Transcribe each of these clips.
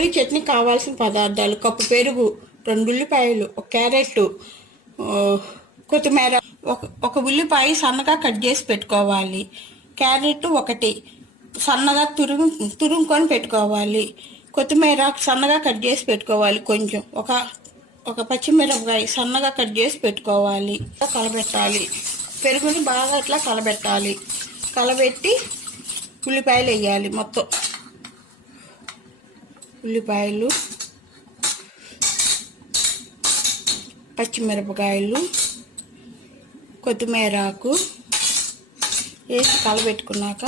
పెరుగు చట్నీ కావాల్సిన పదార్థాలు: కప్పు పెరుగు, 2 ఉల్లిపాయలు, 1 క్యారెట్, కొత్తిమీర, ఒక ఉల్లిపాయ సన్నగా కట్ చేసి పెట్టుకోవాలి. క్యారెట్ 1 సన్నగా తురుముకొని పెట్టుకోవాలి. కొత్తిమీర సన్నగా కట్ చేసి పెట్టుకోవాలి. కొంచెం ఒక పచ్చిమిరపకాయ సన్నగా కట్ చేసి పెట్టుకోవాలి. కలబెట్టాలి. పెరుగుని బాగా ఇట్లా కలబెట్టాలి. కలబెట్టి ఉల్లిపాయలు వేయాలి. మొత్తం ఉల్లిపాయలు, పచ్చిమిరపకాయలు, కొత్తిమీర ఆకు వేసి కలబెట్టుకున్నాక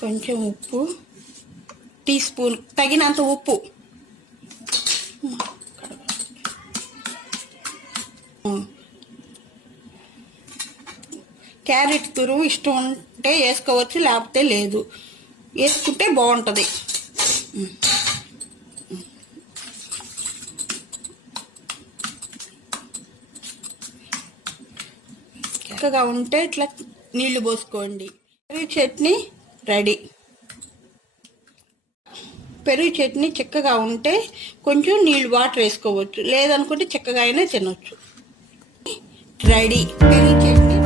కొంచెం ఉప్పు, టీ స్పూన్ తగినంత ఉప్పు, క్యారెట్ తురుము ఇష్టం ఉంటే వేసుకోవచ్చు, లేకపోతే లేదు. వేసుకుంటే బాగుంటుంది. చక్కగా ఉంటే ఇట్లా నీళ్లు పోసుకోండి. పెరుగు చట్నీ రెడీ. పెరుగు చట్నీ చిక్కగా ఉంటే కొంచెం వాటర్ వేసుకోవచ్చు, లేదనుకుంటే చిక్కగా అయినా తినొచ్చు. రెడీ పెరుగు చట్నీ.